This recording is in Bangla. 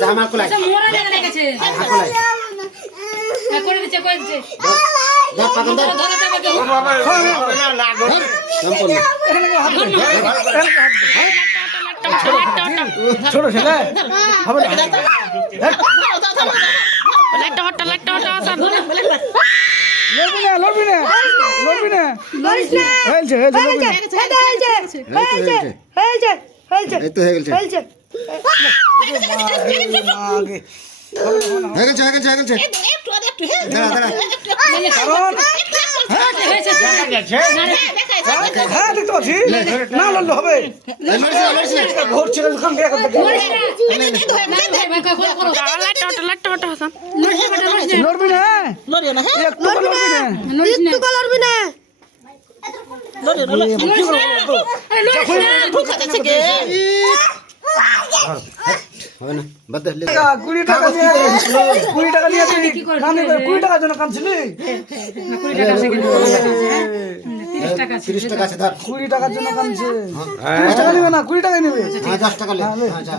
জামা কোলাই মোরা জায়গা লেগেছে কোলাই করে দিচ্ছে কই দিচ্ছে যা পাগল ধর ধরে যাবে কেউ ছোট ছেলে হবে না লড়বি না হয়েছে এই তো হয়ে গেছে দাঁড়া দাঁড়া হ্যাঁ দেখতে পাচ্ছি না লড়লে হবে ভোট ছিল লড়বি না একটু লড়বি না হবে না বাদ দে 20 টাকা নিয়ে 20 টাকা নিয়ে তুই কামে করে 20 টাকার জন্য কামছিলি 20 টাকা আছে কিন্তু 30 টাকা আছে 30 টাকা আছে ধর 20 টাকার জন্য কামছে 30 টাকা নিবে না 20 টাকা নিবে 10 টাকা লে হ্যাঁ যা